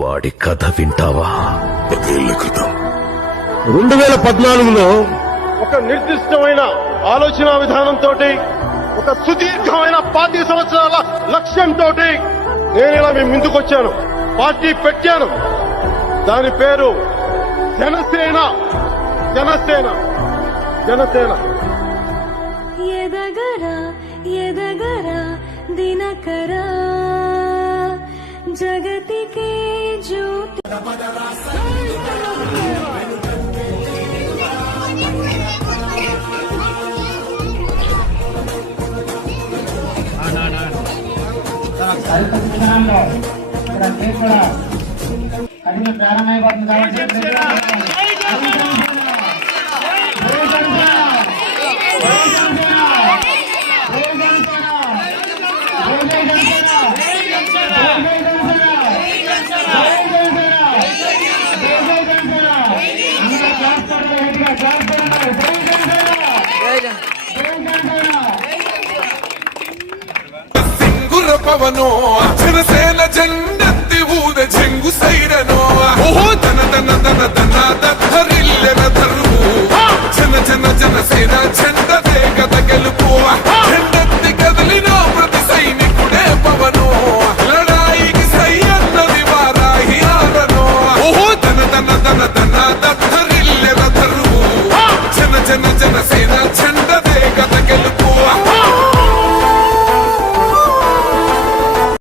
వాడి కథ వింటావా? 10 ఏళ్ల క్రితం 2014లో ఒక నిర్దిష్టమైన ఆలోచన విధానంతో ఒక సుదీర్ఘమైన 5 సంవత్సరాల లక్ష్యంతో నేను ఇలా మీ ముందుకొచ్చాను. పార్టీ పెట్టాను. దాని పేరు జనసేన. జనసేన జనసేన. ఎదగరా ఎదగరా దినకరా జగతికే జ్యోతి. కఠిన ప్రారంభమైపోతుంది పవనో జనసేన జెండెత్తి ఊద చెంగు సైరనో ఓహో తన తన తన తన ధరిల్లెన ధర్ము జన జన జనసేన